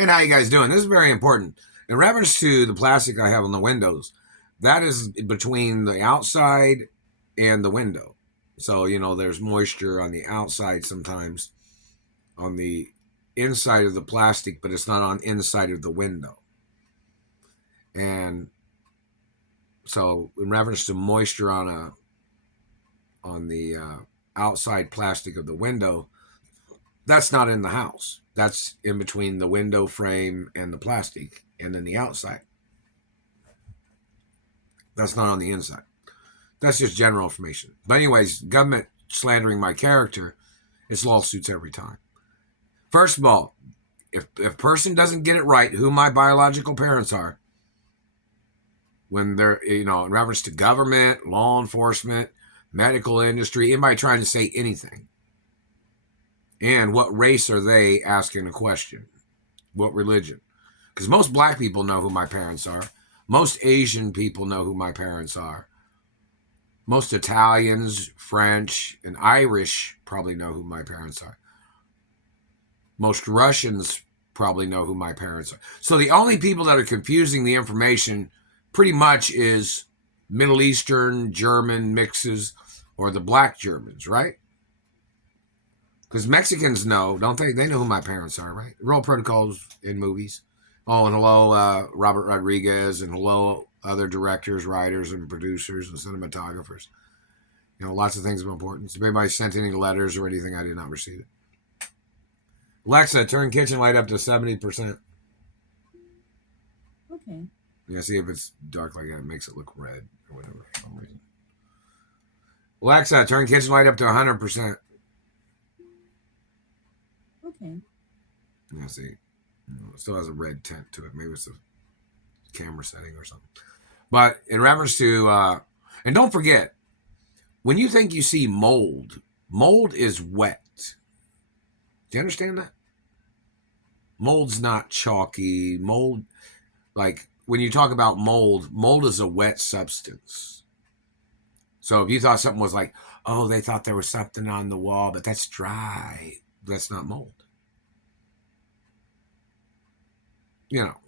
And how you guys doing? This is very important. In reference to the plastic I have on the windows, that is between the outside and the window. So, there's moisture on the outside sometimes on the inside of the plastic, but it's not on inside of the window. And so in reference to moisture on the outside plastic of the window, that's not in the house. That's in between the window frame and the plastic, and then the outside. That's not on the inside. That's just general information. But anyways, government slandering my character, it's lawsuits every time. First of all, if a person doesn't get it right, who my biological parents are, when they're, in reference to government, law enforcement, medical industry, anybody trying to say anything, and what race are they asking a question? What religion? Because most black people know who my parents are. Most Asian people know who my parents are. Most Italians, French, and Irish probably know who my parents are. Most Russians probably know who my parents are. So the only people that are confusing the information pretty much is Middle Eastern, German mixes, or the black Germans, right? Because Mexicans know, don't they? They know who my parents are, right? Role protocols in movies. Oh, and hello, Robert Rodriguez, and hello, other directors, writers, and producers, and cinematographers. Lots of things of importance. If anybody sent any letters or anything, I did not receive it. Alexa, turn kitchen light up to 70%. Okay. Yeah, see if it's dark like that, it makes it look red or whatever for some reason. Alexa, turn kitchen light up to 100%. Okay. Yeah, see, it still has a red tint to it. Maybe it's a camera setting or something. But in reference to, and don't forget, when you think you see mold, mold is wet. Do you understand that? Mold's not chalky. Mold, like when you talk about mold, mold is a wet substance. So if you thought something was like, oh, they thought there was something on the wall, but that's dry, that's not mold.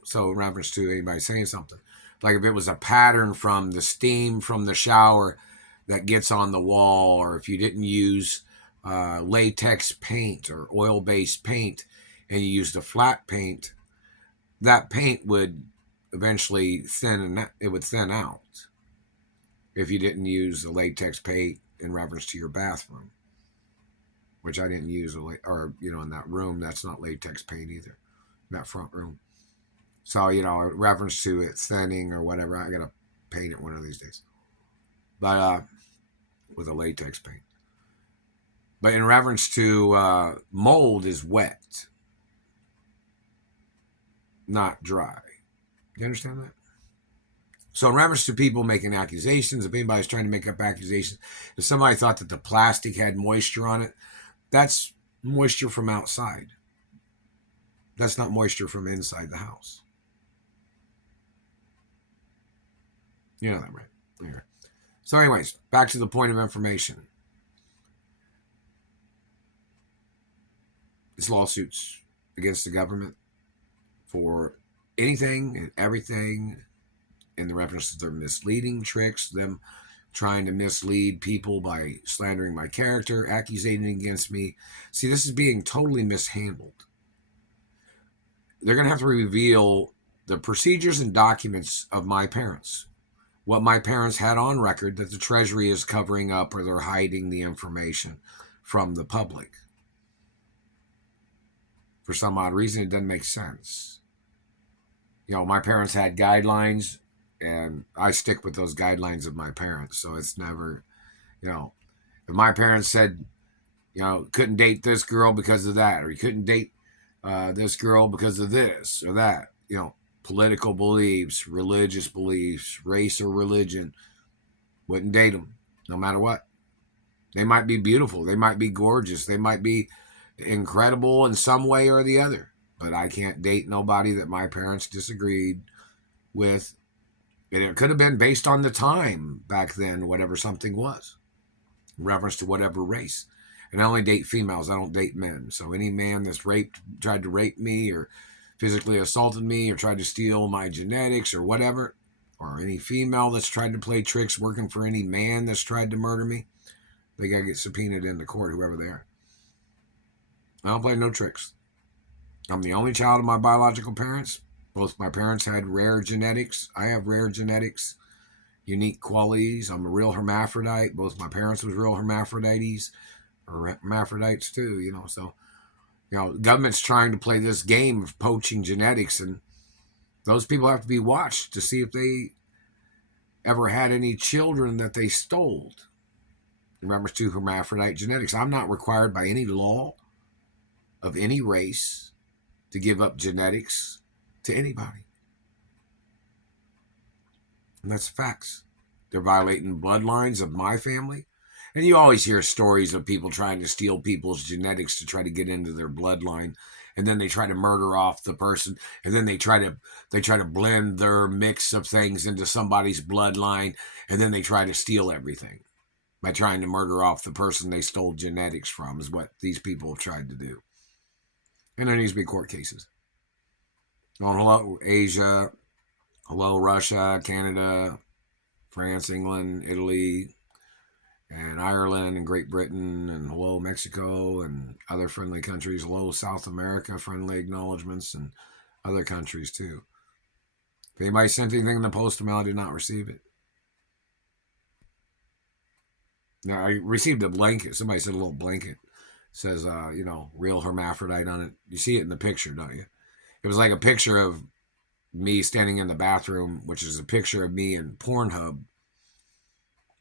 So in reference to anybody saying something, like if it was a pattern from the steam from the shower that gets on the wall, or if you didn't use latex paint or oil-based paint and you used a flat paint, that paint would eventually thin out if you didn't use a latex paint in reference to your bathroom, which I didn't use, in that room, that's not latex paint either, in that front room. So, in reference to it thinning or whatever, I got to paint it one of these days. But with a latex paint. But in reference to mold is wet, not dry. You understand that? So in reference to people making accusations, if anybody's trying to make up accusations, if somebody thought that the plastic had moisture on it, that's moisture from outside. That's not moisture from inside the house. You know that, right? Anyway. So anyways, back to the point of information. It's lawsuits against the government for anything and everything in the reference to their misleading tricks, them trying to mislead people by slandering my character, accusating against me. See, this is being totally mishandled. They're going to have to reveal the procedures and documents of my parents. What my parents had on record that the Treasury is covering up, or they're hiding the information from the public. For some odd reason, it doesn't make sense. My parents had guidelines, and I stick with those guidelines of my parents. So it's never, if my parents said, couldn't date this girl because of that, or you couldn't date this girl because of this or that, political beliefs, religious beliefs, race or religion, wouldn't date them no matter what. They might be beautiful. They might be gorgeous. They might be incredible in some way or the other. But I can't date nobody that my parents disagreed with. And it could have been based on the time back then, whatever something was, in reference to whatever race. And I only date females. I don't date men. So any man that's tried to rape me, or physically assaulted me or tried to steal my genetics or whatever, or any female that's tried to play tricks working for any man that's tried to murder me, they got to get subpoenaed into court, whoever they are. I don't play no tricks. I'm the only child of my biological parents. Both my parents had rare genetics. I have rare genetics, unique qualities. I'm a real hermaphrodite. Both my parents was real hermaphrodites, or hermaphrodites too, So, the government's trying to play this game of poaching genetics, and those people have to be watched to see if they ever had any children that they stole. In reference to hermaphrodite genetics, I'm not required by any law of any race to give up genetics to anybody. And that's facts. They're violating bloodlines of my family. And you always hear stories of people trying to steal people's genetics to try to get into their bloodline. And then they try to murder off the person. And then they try to blend their mix of things into somebody's bloodline. And then they try to steal everything by trying to murder off the person they stole genetics from, is what these people have tried to do. And there needs to be court cases. Oh, hello, Asia. Hello, Russia, Canada, France, England, Italy, and Ireland, and Great Britain, and hello, Mexico, and other friendly countries. Hello, South America, friendly acknowledgments, and other countries, too. If anybody sent anything in the postal mail, I did not receive it. Now, I received a blanket. Somebody said a little blanket. It says, real hermaphrodite on it. You see it in the picture, don't you? It was like a picture of me standing in the bathroom, which is a picture of me in Pornhub.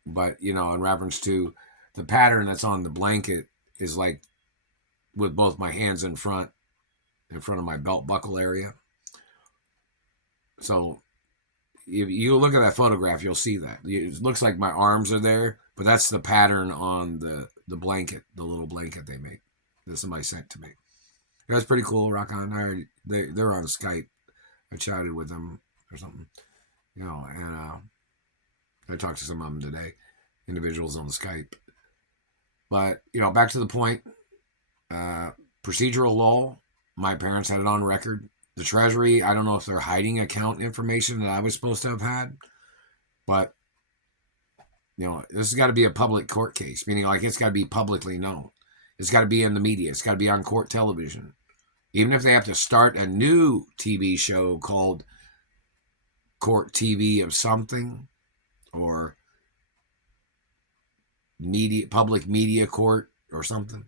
But, in reference to the pattern that's on the blanket is like with both my hands in front of my belt buckle area. So if you look at that photograph, you'll see that. It looks like my arms are there, but that's the pattern on the blanket, the little blanket they make that somebody sent to me. That's pretty cool. Rock on. They're on Skype. I chatted with them or something, and I talked to some of them today, individuals on the Skype. But, back to the point, procedural law, my parents had it on record. The Treasury, I don't know if they're hiding account information that I was supposed to have had, but, this has got to be a public court case, meaning like it's got to be publicly known. It's got to be in the media. It's got to be on court television. Even if they have to start a new TV show called Court TV of something, or public media court or something.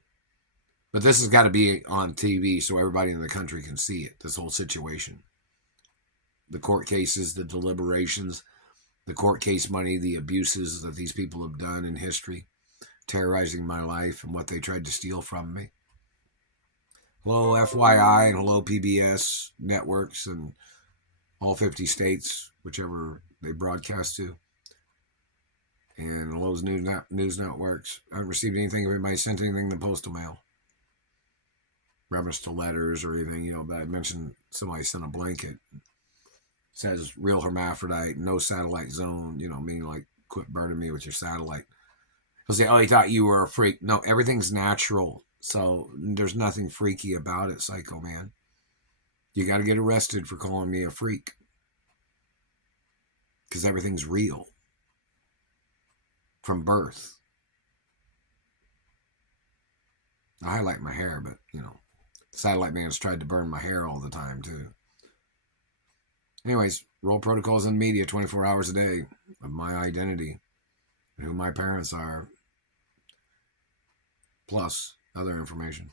But this has got to be on TV so everybody in the country can see it, this whole situation. The court cases, the deliberations, the court case money, the abuses that these people have done in history, terrorizing my life and what they tried to steal from me. Hello, FYI, and hello, PBS networks and all 50 states, whichever they broadcast to. And hello, news networks. I haven't received anything. If anybody sent anything in the postal mail, reference to letters or anything, but I mentioned somebody sent a blanket. It says real hermaphrodite, no satellite zone, meaning like quit burning me with your satellite. They'll say, oh, he thought you were a freak. No, everything's natural. So there's nothing freaky about it, Psycho Man. You got to get arrested for calling me a freak. Because everything's real. From birth. I highlight my hair, but, Satellite Man's tried to burn my hair all the time, too. Anyways, roll protocols in media 24 hours a day of my identity and who my parents are. Plus other information.